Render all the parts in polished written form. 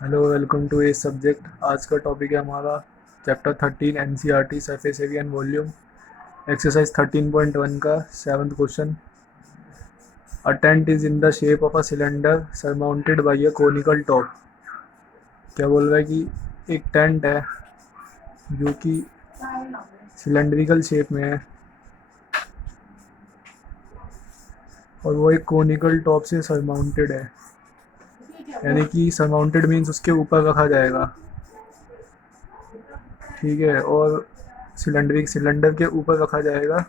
Hello, welcome to A subject. आज का topic है हमारा chapter 13 NCERT surface area and volume, exercise 13.1 का 7th question. A tent is in the shape of a cylinder surmounted by a conical top. क्या बोल रहा है कि एक टेंट है जो कि सिलेंड्रिकल शेप में है और वो एक कोनिकल टॉप से सरमाउंटेड है, यानी कि सरमाउंटेड मीन्स उसके ऊपर रखा जाएगा। ठीक है, और सिलेंडर के ऊपर रखा जाएगा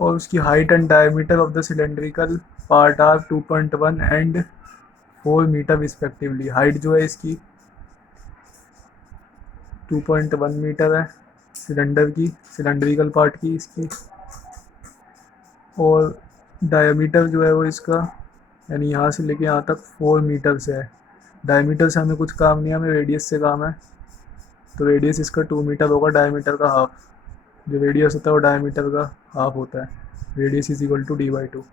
और उसकी height and diameter of the cylindrical part are 2.1 and 4 metre respectively. Height जो है इसकी 2.1 मीटर है सिलेंड्रिकल पार्ट की इसकी, और डायमीटर जो है वो इसका, यानी यहाँ से लेके यहाँ तक 4 मीटर से है। डायमीटर से हमें कुछ काम नहीं है, हमें रेडियस से काम है। तो रेडियस इसका 2 मीटर होगा, डायमीटर का हाफ। जो रेडियस होता है वो डायमीटर का हाफ होता है। Radius is equal to d/2।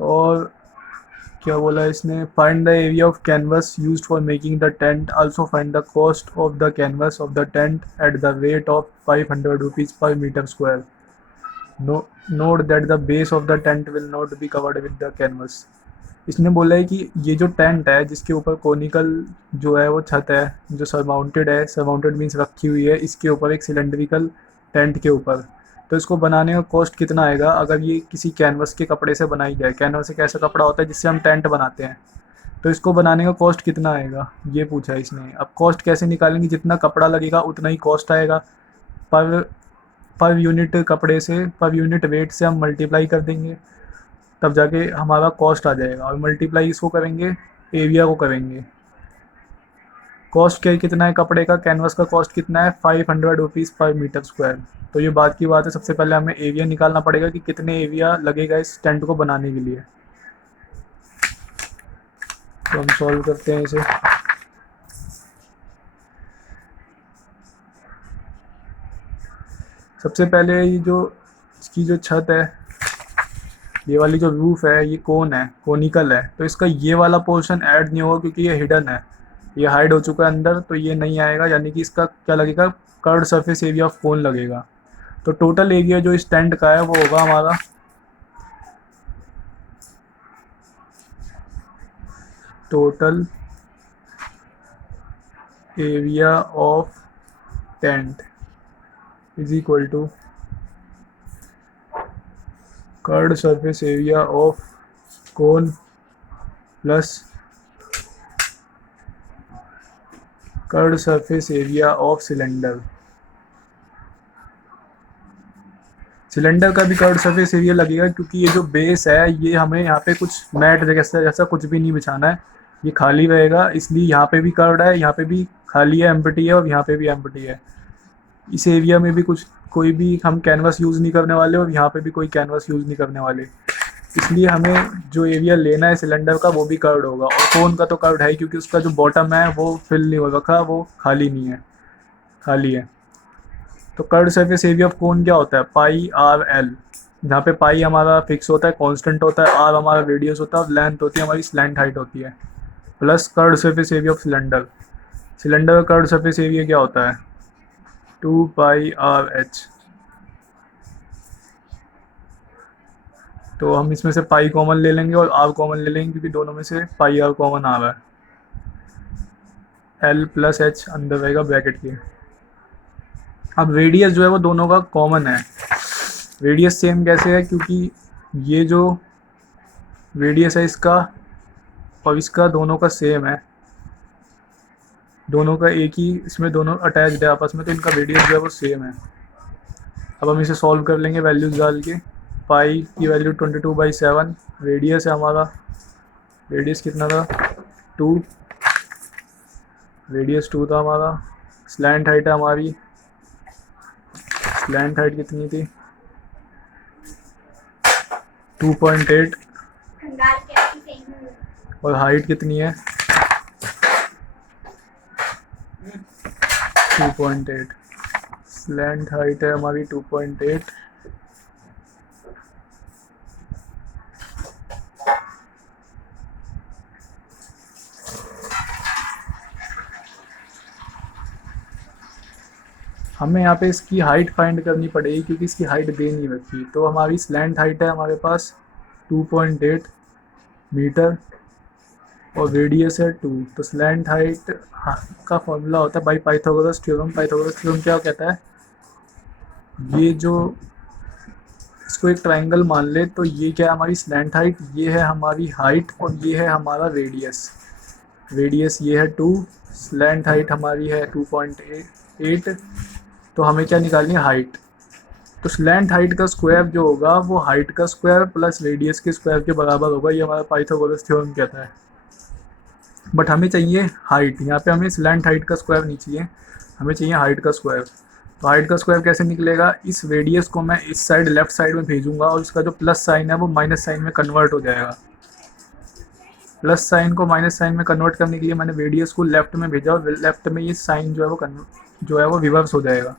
और क्या बोला इसने, find the area of canvas used for making the tent, also find the cost of the canvas of the tent at the rate of 500 rupees per metre square. Note that the base of the tent will not be covered with the canvas. इसने बोला है कि ये जो tent है जिसके ऊपर conical जो है वो छत है, जो सरमाउंटेड है, सरमाउंटेड मीन्स रखी हुई है, इसके ऊपर एक सिलेंड्रिकल टेंट के ऊपर। तो इसको बनाने का कॉस्ट कितना आएगा अगर ये किसी कैनवस के कपड़े से बनाई जाए। कैनवस एक ऐसा कपड़ा होता है जिससे हम टेंट बनाते हैं। तो इसको बनाने का कॉस्ट कितना आएगा ये पूछा है इसने। अब कॉस्ट कैसे निकालेंगे, जितना कपड़ा लगेगा उतना ही कॉस्ट आएगा। पर पर यूनिट कपड़े से, पर यूनिट वेट से हम मल्टीप्लाई कर देंगे, तब जाके हमारा कॉस्ट आ जाएगा। और मल्टीप्लाई इसको करेंगे, एरिया को करेंगे। कॉस्ट क्या कितना है कपड़े का, कैनवस का कॉस्ट कितना है, 500 रुपीज़ पर मीटर स्क्वायर। तो ये बात की बात है, सबसे पहले हमें एरिया निकालना पड़ेगा कि कितने एरिया लगेगा इस टेंट को बनाने के लिए। तो हम सॉल्व करते हैं इसे। सबसे पहले ये जो इसकी जो छत है, ये वाली जो रूफ है, ये कोन है, कोनिकल है, तो इसका ये वाला पोर्शन ऐड नहीं होगा क्योंकि ये हिडन है, ये हाइड हो चुका है अंदर, तो ये नहीं आएगा। यानी कि इसका क्या लगेगा, कर्व्ड सरफेस एरिया ऑफ कोन लगेगा। तो टोटल एरिया जो इस टेंट का है वो होगा हमारा total area of tent is equal to curved surface area of cone plus curved surface area of cylinder. Cylinder का भी कर्व्ड सरफेस एरिया लगेगा क्योंकि ये जो बेस है ये हमें यहाँ पे कुछ मैट जैसा जैसा कुछ भी नहीं बिछाना है, ये खाली रहेगा। इसलिए यहाँ पे भी कर्व्ड है, यहाँ पे भी खाली है, एम्प्टी है, और यहाँ पे भी एम्प्टी है। इस एरिया में भी कुछ कोई भी हम कैनवस यूज़ नहीं करने वाले और यहाँ पे भी कोई कैनवस यूज़ नहीं करने वाले। इसलिए हमें जो एरिया लेना है सिलेंडर का वो भी कर्व्ड होगा। और कोन का तो कर्व्ड है ही क्योंकि उसका जो बॉटम है वो फिल नहीं हो रखा, वो खाली नहीं है, खाली है। तो कर्व्ड सरफेस एरिया ऑफ कोन क्या होता है, पाई आर एल, जहाँ पे पाई हमारा फिक्स होता है, कांस्टेंट होता है, आर हमारा रेडियस होता है, और लेंथ होती है हमारी स्लैंट हाइट होती है, plus curved surface area of cylinder. Cylinder का कर्व्ड सरफेस एरिया क्या होता है, 2πRh। तो हम इसमें से पाई कॉमन ले लेंगे और आर कॉमन ले लेंगे क्योंकि दोनों में से पाई आर कॉमन आ रहा है। एल प्लस एच अंदर रहेगा ब्रैकेट के। अब रेडियस जो है वो दोनों का कॉमन है। रेडियस सेम कैसे है, क्योंकि ये जो रेडियस है इसका और इसका दोनों का सेम है, दोनों का एक ही, इसमें दोनों अटैच्ड है आपस में, तो इनका रेडियस जो है वो सेम है। अब हम इसे सॉल्व कर लेंगे वैल्यूज डाल के। पाई की वैल्यू 22/7, रेडियस है हमारा, रेडियस कितना था 2, रेडियस 2 था हमारा। स्लैंट हाइट है हमारी, स्लैंट हाइट कितनी थी 2.8, और हाइट कितनी है 2.8। स्लैंट हाइट है हमारी 2.8 हमें यहाँ पे इसकी हाइट फाइंड करनी पड़ेगी क्योंकि इसकी हाइट दे नहीं रखी। तो हमारी स्लैंट हाइट है हमारे पास 2.8 मीटर और रेडियस है 2। तो स्लैंट हाइट का फॉर्मूला होता है by Pythagoras theorem. Pythagoras theorem क्या कहता है, ये जो इसको एक ट्रायंगल मान ले तो ये क्या है हमारी स्लैंट हाइट, ये है हमारी हाइट और ये है हमारा रेडियस। रेडियस ये है 2, स्लैंट हाइट हमारी है 2.8। तो हमें क्या निकालनी है, हाइट। तो स्लैंट हाइट का स्क्वायर जो होगा वो हाइट का स्क्वायर प्लस रेडियस के स्क्वायर के बराबर होगा, ये हमारा पाइथागोरस थ्योरम कहता है। बट हमें चाहिए हाइट, यहाँ पे हमें स्लैंट हाइट का स्क्वायर नहीं चाहिए, हमें चाहिए हाइट का स्क्वायर। तो हाइट का स्क्वायर कैसे निकलेगा, इस रेडियस को मैं इस साइड लेफ्ट साइड में भेजूंगा और इसका जो प्लस साइन है वो माइनस साइन में कन्वर्ट हो जाएगा। प्लस साइन को माइनस साइन में कन्वर्ट करने के लिए मैंने रेडियस को लेफ्ट में भेजा और लेफ्ट में ये साइन जो है वो रिवर्स हो जाएगा।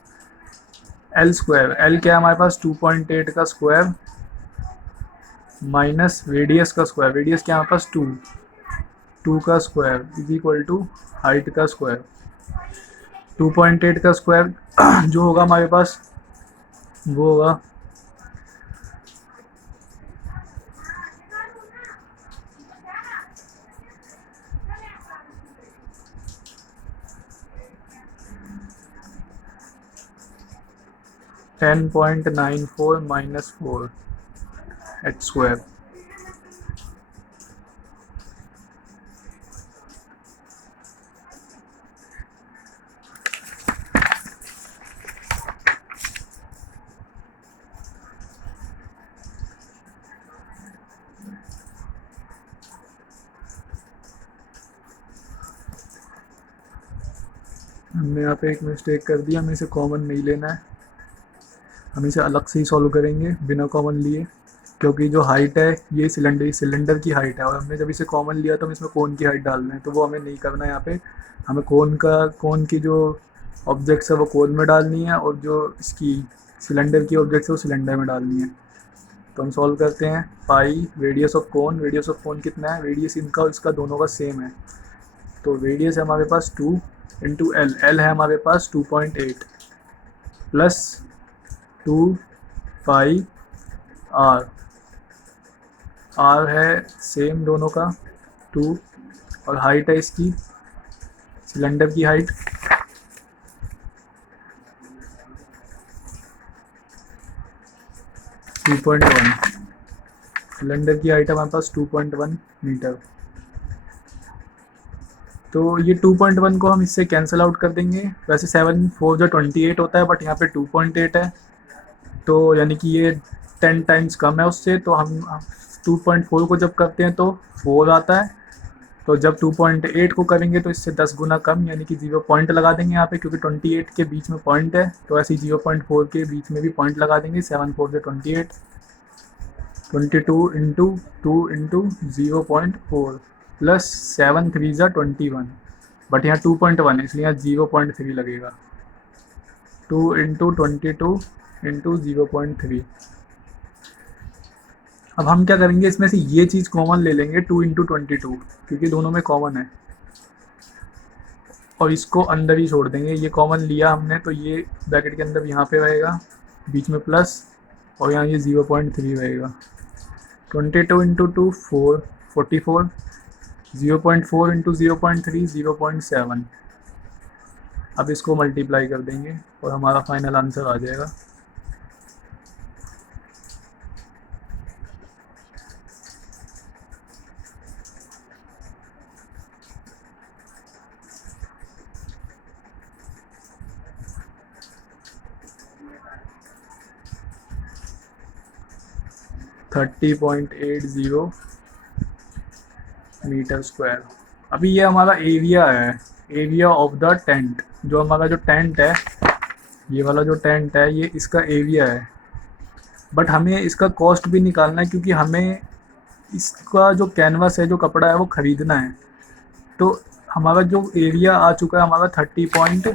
एल स्क्वायर, एल क्या है हमारे पास 2.8 का स्क्वायर माइनस रेडियस का स्क्वायर, रेडियस क्या है हमारे पास 2 का square is equal to height का स्क्वायर। 2.8 का स्क्वायर जो होगा हमारे पास वो होगा 10.94 माइनस 4 एच स्क्वायर। हमने यहाँ पे एक मिस्टेक कर दी, हमें इसे कॉमन नहीं लेना है, हम इसे अलग से ही सॉल्व करेंगे बिना कॉमन लिए, क्योंकि जो हाइट है ये सिलेंडर की हाइट है और हमने जब इसे कॉमन लिया तो हम इसमें कोन की हाइट डालना है, तो वो हमें नहीं करना है। यहाँ पे हमें कोन की जो ऑब्जेक्ट्स है वो कोन में डालनी है और जो इसकी सिलेंडर की ऑब्जेक्ट्स है वो सिलेंडर में डालनी है। तो हम सॉल्व करते हैं। पाई रेडियस ऑफ कोन कितना है, रेडियस इनका और इसका दोनों का सेम है, तो रेडियस है हमारे पास 2 इंटू एल, एल है हमारे पास 2.8 प्लस 2 पाई आर, आर है सेम दोनों का 2 और हाइट है इसकी सिलेंडर की हाइट 2.1, सिलेंडर की हाइट है हमारे पास 2.1 मीटर। तो ये 2.1 को हम इससे कैंसिल आउट कर देंगे। वैसे 7 4 जो 28 होता है, बट यहाँ पे 2.8 है, तो यानी कि ये 10 टाइम्स कम है उससे। तो हम 2.4 को जब करते हैं तो 4 आता है, तो जब 2.8 को करेंगे तो इससे 10 गुना कम, यानी कि 0 पॉइंट लगा देंगे यहाँ पे, क्योंकि 28 के बीच में पॉइंट है, तो ऐसे ही 0.4 के बीच में भी पॉइंट लगा देंगे। 7 4 से 28, 22 इंटू 2 इंटू 0.4 प्लस 7 3 जा 21, बट यहाँ 2.1 इसलिए यहाँ 0.3 लगेगा। 2 इंटू 22 इंटू 0.3। अब हम क्या करेंगे, इसमें से ये चीज़ कॉमन ले लेंगे 2 इंटू 22, क्योंकि दोनों में कॉमन है, और इसको अंदर ही छोड़ देंगे। ये कॉमन लिया हमने तो ये ब्रैकेट के अंदर यहाँ पे रहेगा, बीच में प्लस, और यहाँ ये 0.3 रहेगा। 22 इंटू 2 4 44, 0.4 इंटू 0.3 0.7। अब इसको मल्टीप्लाई कर देंगे और हमारा फाइनल आंसर आ जाएगा। $30.80 मीटर स्क्वायर। अभी ये हमारा एरिया है, एरिया ऑफ द टेंट। जो हमारा जो टेंट है, ये वाला जो टेंट है, ये इसका एरिया है, बट हमें इसका कॉस्ट भी निकालना है, क्योंकि हमें इसका जो कैनवास है, जो कपड़ा है, वो ख़रीदना है। तो हमारा जो एरिया आ चुका है हमारा 30.80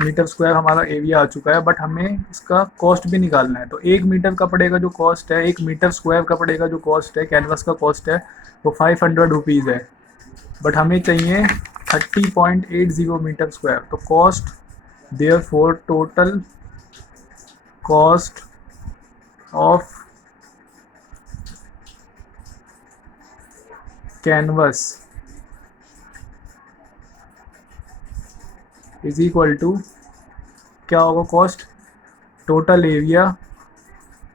मीटर स्क्वायर हमारा एरिया आ चुका है, बट हमें इसका कॉस्ट भी निकालना है। तो 1 मीटर कपड़े का जो कॉस्ट है, 1 मीटर स्क्वायर कपड़े का जो कॉस्ट है, कैनवास का कॉस्ट है, वो 500 रुपीज़ है, बट हमें चाहिए 30.80 मीटर स्क्वायर। तो cost Therefore, total cost of canvas is equal to, क्या होगा cost, total area,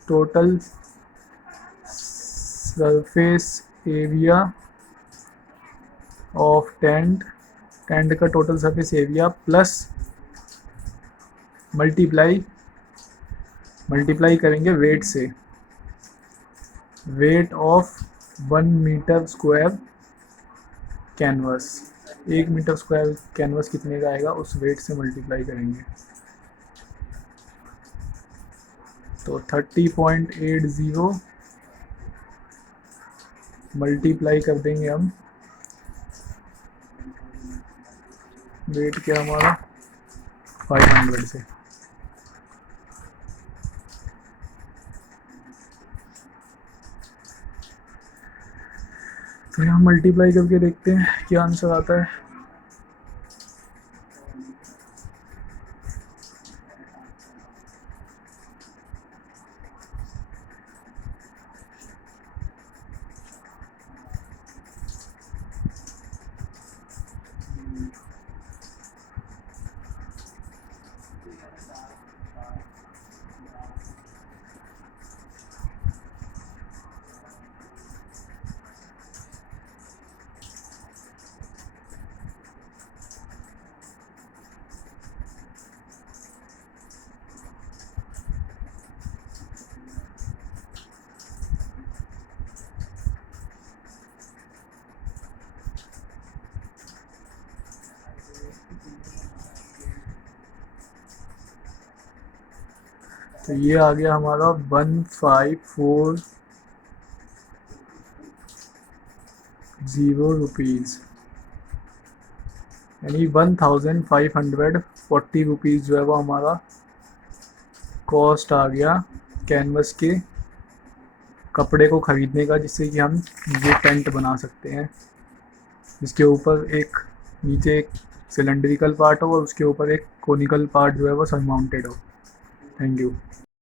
total surface area of tent, tent का total surface area plus multiply करेंगे वेट से, weight of 1 metre square canvas, 1 metre square canvas कितने का आएगा उस wait से मल्टीप्लाई करेंगे, तो 30.80 मल्टीप्लाई कर देंगे हम, वेट क्या हमारा 500 से, तो हम मल्टीप्लाई करके देखते हैं क्या आंसर आता है। तो ये आ गया हमारा 1540 रुपीज़, यानी 1540 रुपीज़ जो है वो हमारा कॉस्ट आ गया कैनवस के कपड़े को ख़रीदने का, जिससे कि हम ये टेंट बना सकते हैं, जिसके ऊपर एक नीचे एक सिलेंड्रिकल पार्ट हो और उसके ऊपर एक कोनिकल पार्ट जो है वो सरमाउंटेड हो। Thank you.